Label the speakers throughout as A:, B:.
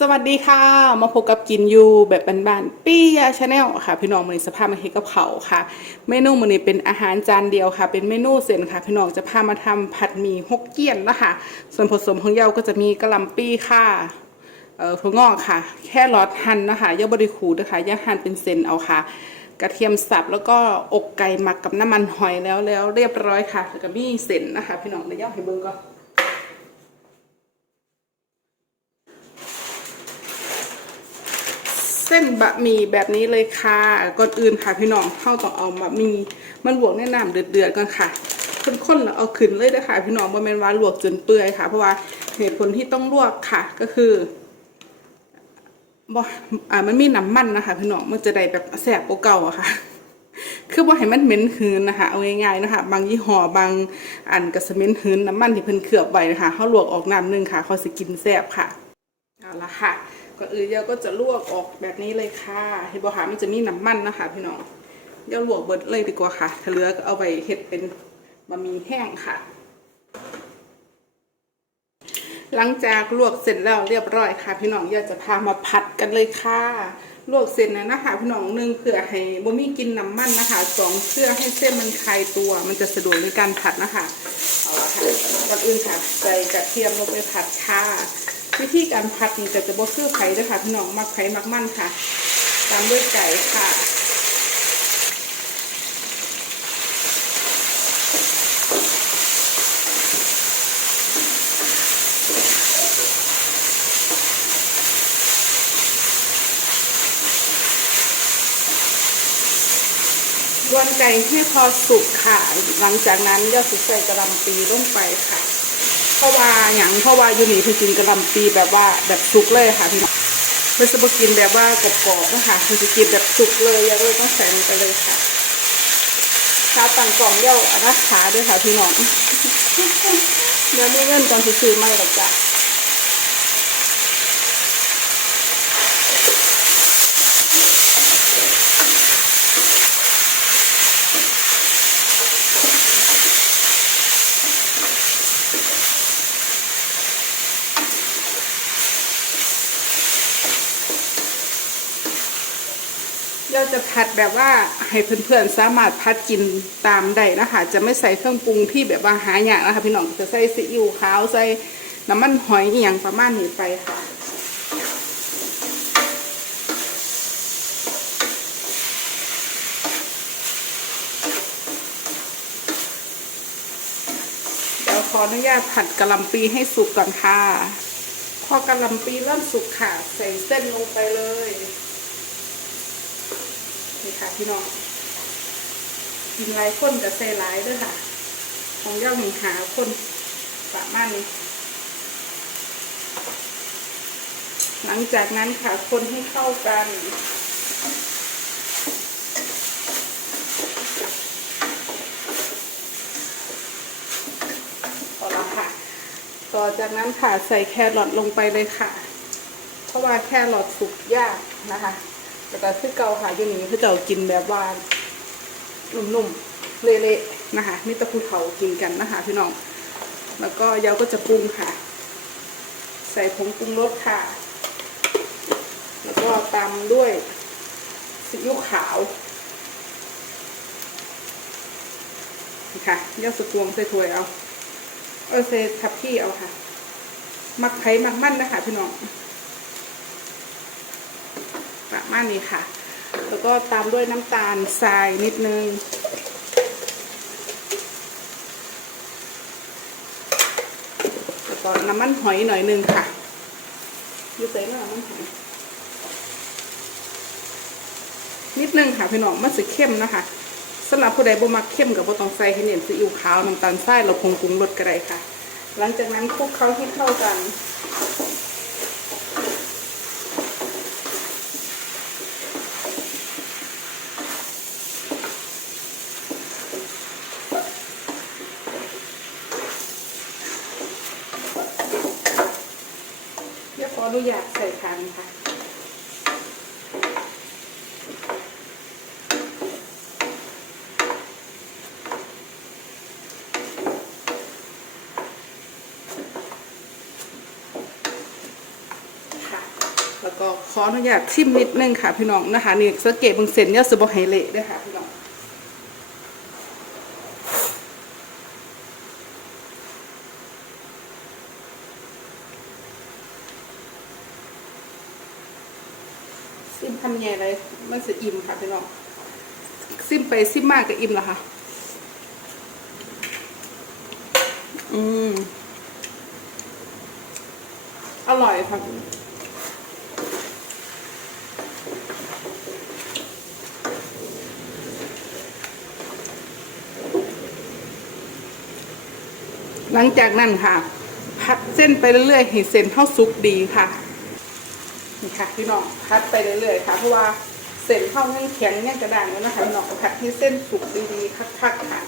A: สวัสดีค่ะ มาพบกับกินยูแบบบ้านๆปี้ยาชาแนลค่ะ พี่น้องมือนี้สภาพมาเฮ็ดกับเขาค่ะ เมนูมือนี้เป็นอาหารจานเดียวค่ะ เป็นเมนูเส้นค่ะ พี่น้องจะพามาทำผัดหมี่ฮกเกี้ยนนะคะ ส่วนผสมของเยาก็จะมีกะหล่ำปี้ค่ะเอ่อถั่วงอกค่ะ แค่รอดหั่นนะคะย่าบริขูดนะคะย่าหั่นเป็นเส้นเอาค่ะ กระเทียมสับแล้วก็อกไก่หมักกับน้ำมันหอยแล้วแล้วเรียบร้อยค่ะแล้วก็มีเส้นนะคะ พี่น้องเดี๋ยวเยาให้เบิ่งก่อน เส้นบะหมี่แบบนี้เลยค่ะก่อนอื่นค่ะพี่น้องเข้าต้องเอาบะหมี่มันลวกในน้ำเดือดๆก่อนค่ะข้นๆแล้วเอาขึ้นเลยนะคะพี่น้องบ่แม่นว่าลวกจนเปื่อยค่ะ เพราะว่าเหตุผลที่ต้องลวกค่ะ ก็คือบ่อ่ามันมีน้ำมันนะคะพี่น้องมันจะได้แบบแสบเก่าอะค่ะคือบ่ให้มันเหม็นหืนนะคะเอาง่ายๆนะคะบางยี่ห้อบางอันก็สเหม็นหืนน้ำมันที่เพิ่นเคลือบไว้นะคะเฮาลวกออกน้ำหนึงค่ะเขาสิกินแซ่บค่ะเอาละค่ะ ก่อนอื่นเยาก็จะลวกออกแบบนี้เลยค่ะเห็นบ่คะมันจะมีน้ำมันนะคะพี่น้องเยาลวกเบิดเลยดีกว่าค่ะถ้าเหลือก็เอาไปเฮ็ดเป็นบะหมี่แห้งค่ะ หลังจากลวกเสร็จแล้วเรียบร้อยค่ะ พี่น้องเยาจะพามาผัดกันเลยค่ะ ลวกเสร็จนะนะคะ พี่น้องหนึ่งเพื่อให้บ่มีกินน้ำมันนะคะสองเพื่อให้เส้นมันคลายตัว มันจะสะดวกในการผัดนะคะเอาละค่ะก่อนอื่นค่ะใส่กระเทียมลงไปผัดค่ะ วิธีการผัดนี่จะจะบ่คือไข่ด้วยค่ะพี่น้องมักไข่มักมันค่ะตามด้วยไก่ค่ะวนไก่ให้พอสุกค่ะ หลังจากนั้นยอดสุกใส่กระลำปีลงไปค่ะ เพราะว่าอย่างเพราะว่ายูนี่เพิ่งกินกระลำปีแบบว่าแบบสุกเลยค่ะพี่น้องเพิ่งจะมากินแบบว่ากรอบๆนะคะเพิ่งจะกินแบบสุกเลยอยาเลยต้องใส่ลงไปเลยค่ะชาวต่างกล่องเย้าอาราขาด้วยค่ะพี่น้องเดี๋ยวไม่เงินตอนซื้อไม่หรอกจ้ะ ผัดแบบว่าให้เพื่อนๆสามารถพัดกินตามได้นะคะ จะไม่ใส่เครื่องปรุงที่แบบว่าหายากนะคะ พี่น้องจะใส่ซีอิ๊วขาวใส่น้ำมันหอยอย่างประมาณนี้ไปค่ะเดี๋ยวขออนุญาตผัดกะหล่ำปีให้สุกก่อนค่ะ พอกะหล่ำปีเริ่มสุกค่ะ ใส่เส้นลงไปเลย ค่ะพี่น้องกินหลายคนกับใส่หลายด้วยค่ะของย่าหนึ่งหาคนประมาณนี้หลังจากนั้นค่ะคนให้เข้ากันพอแล้วค่ะ ต่อจากนั้นค่ะใส่แครอทลงไปเลยค่ะ เพราะว่าแครอทสุกยากนะคะ แต่ก็คือเกาค่ะอยู่นี้เขาจะเอากินแบบว่านุ่มๆเละๆนะคะนี่ตะพูเผากินกันนะคะพี่น้อง แล้วก็เยาก็จะปรุงค่ะ ใส่ผงปรุงรสค่ะ แล้วก็ตามด้วยซีอิ๊วขาวนี่ค่ะยาสตวงใส่ถ้วยเอาเออเซทับพี่เอาค่ะ มักไผ่มักมั่นนะคะพี่น้อง ประมาณนี้ค่ะ แล้วก็ตามด้วยน้ำตาลทรายนิดนึงแล้วก็น้ำมันหอยหน่อยนึงค่ะอยูใส่น้ำมันหอยนิดนึงค่ะพี่น้องมันสิเข้มนะคะสำหรับผู้ใดบ่มักเข้มกับบ่ต้องใส่ให้เน้นซีอิ๊วขาวน้ำตาลทรายเราคงปรุงรสก็ได้ค่ะ หลังจากนั้นคลุกเคล้าให้เข้ากัน เดี๋ยวข ออนุญาตใส่คันค่ะค่ะ แล้วก็ขออนุญาตชิมนิดนึงค่ะพี่น้องนะคะนี่สังเกตบางเส้นเนี่ยสบไฮเละด้วยค่ะพี่น้อง ซิมทำแย่เลยมันจะอิ่มค่ะพี่น้องซิมไปซิมมากก็อิ่มแล้วค่ะ อืม อร่อยค่ะหลังจากนั้นค่ะ พัดเส้นไปเรื่อยๆให้เส้นเข้าซุกดีค่ะ นี่ค่ะพี่น้องพัดไปเรื่อยๆค่ะเพราะว่าเส้นข้ายังแข็งยังกระด้างแล้วนะคะพี่น้องพัดให้เส้นสุกดีๆคักๆค่ะ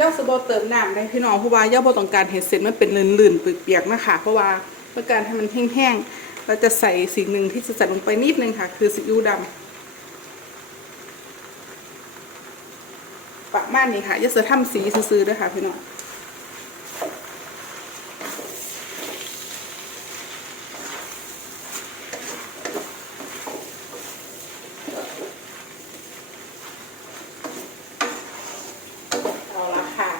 A: ย่าสบอเติมน้ำได้พี่น้องเพราะว่าย่าโบต้องการเห็ดเสร็จมันเป็นลื่นๆเปียกๆนะคะเพราะว่าเมื่อการให้มันแห้งๆเราจะใส่สิ่งหนึ่งที่จะใส่ลงไปนิดนึงค่ะ คือซีอิ๊วดำประมาณนี้ค่ะย่าจะทำสีซื้อๆด้วยค่ะพี่น้องเอาละค่ะ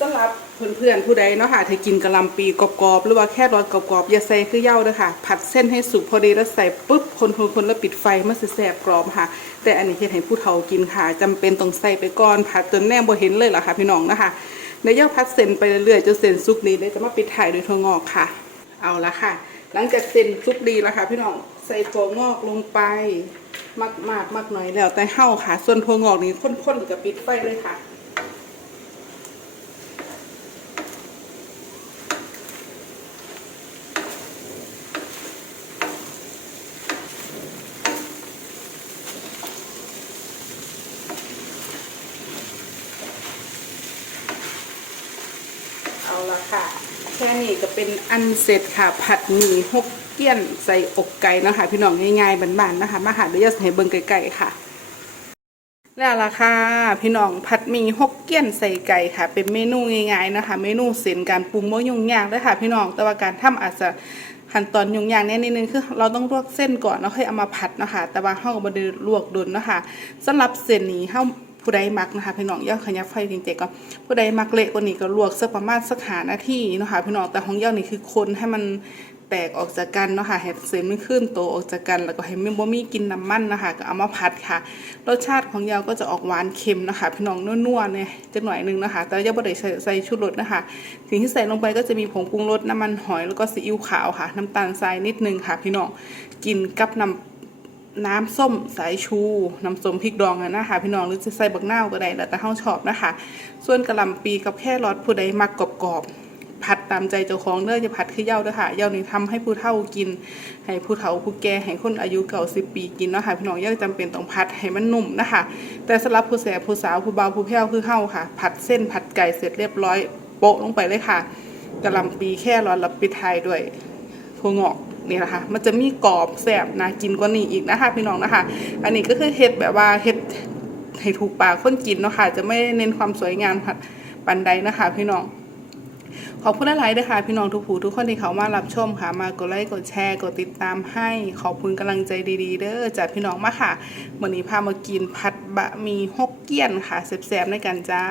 A: สำหรับ เพื่อนๆผู้ใดเนาะค่ะที่กินกะหล่ำปีกรอบๆหรือว่าแค่รอดกรอบๆอย่าใส่คือเหย้าเด้อค่ะ ผัดเส้นให้สุกพอดีแล้วใส่ปุ๊บคนๆๆแล้วปิดไฟมันสิแสบกรอบค่ะ แต่อันนี้เฮ็ดให้ผู้เฒ่ากินค่ะจำเป็นต้องใส่ไปก่อนผัดจนแน่บ่เห็นเลยล่ะค่ะ พี่น้องนะคะเดี๋ยวย่าพัดเส้นไปเรื่อยๆจนเส้นสุกดีเลยจะมาปิดท้ายด้วยถั่วงอกค่ะ เอาละค่ะ หลังจากเส้นสุกดีแล้วค่ะ พี่น้องใส่ถั่วงอกลงไปมากมากมากหน่อยแล้วแต่เห่าค่ะ ส่วนถั่วงอกนี่ข้นๆกับปิดไฟเลยค่ะ เอาละค่ะ แค่นี้ก็เป็นอันเสร็จค่ะ ผัดหมี่ฮกเกี้ยนใส่อกไก่นะคะ พี่น้องง่ายๆบ้านๆนะคะ มาหาเดี๋ยวจะให้เบิ่งไก่ๆค่ะ แล้วล่ะค่ะ พี่น้องผัดหมี่ฮกเกี้ยนใส่ไก่ค่ะ เป็นเมนูง่ายๆนะคะ เมนูเส้นการปรุงบ่ยุ่งยากเลยค่ะ พี่น้องแต่ว่าการทำอาจจะขั้นตอนยุ่งยากแน่นิดนึงคือเราต้องลวกเส้นก่อนแล้วค่อยเอามาผัดนะคะ แต่ว่าเฮาก็บ่ได้ลวกดุนนะคะสำหรับเส้นนี้เฮา ผู้ใดมักนะคะพี่น้องย่าขยับไฟเพียงแต่ก็ผู้ใดมักเละกว่านี้ก็ลวกสักประมาณสักหานาทีนะคะพี่น้องแต่ของย่านี่คือคนให้มันแตกออกจากกันเนาะค่ะให้เส้นมันขึ้นโตออกจากกันแล้วก็ให้มันบ่มีกินน้ำมันนะคะก็เอามาผัดค่ะ รสชาติของยาวก็จะออกหวานเค็มนะคะ พี่น้องนัวๆเนี่ยจักหน่อยนึงนะคะ แต่ยังบ่ได้ใส่ใส่ชูรสนะคะสิ่งที่ใส่ลงไปก็จะมีผงปรุงรสน้ำมันหอยแล้วก็ซีอิ๊วขาวค่ะ น้ำตาลทรายนิดนึงค่ะ พี่น้องกินกับน้ำ น้ำส้มสายชู น้ำส้มพริกดองนะคะ พี่น้องหรือจะใส่บักนาวก็ได้แล้วแต่เฮาชอบนะคะ ส่วนกะหล่ำปีกับแค่รสผู้ใดมักกรอบๆผัดตามใจเจ้าของเด้อจะผัดคือเย้าเด้อค่ะเย้านี่ทำให้ผู้เฒ่ากิน ให้ผู้เฒ่าผู้แก่ให้คนอายุเก่าสิบปีกินเนาะค่ะพี่น้องย้าจำเป็นต้องผัดให้มันนุ่มนะคะ แต่สำหรับผู้แสบผู้สาวผู้เบาผู้แพ้วคือเฮาค่ะ ผัดเส้นผัดไก่เสร็จเรียบร้อยโปะลงไปเลยค่ะกะหล่ำปีแค่ร้อนรับปิดท้ายด้วยถั่วงอก นี่แหละค่ะมันจะมีกรอบแสบนะกินกว่านี้อีกนะคะพี่น้องนะคะ อันนี้ก็คือเฮ็ดแบบว่าเฮ็ดให้ถูกปากคนกินเนาะค่ะ จะไม่เน้นความสวยงามปันใดนะคะ พี่น้องขอบคุณหลายๆด้วยค่ะพี่น้องทุกผู้ทุกคนที่เขามารับชมค่ะ มากดไลค์กดแชร์กดติดตามให้ ขอบคุณกำลังใจดีๆ เด้อจากพี่น้องมาค่ะวันนี้พามากินผัดบะหมี่ฮกเกี้ยนค่ะแซ่บๆในกันจ้า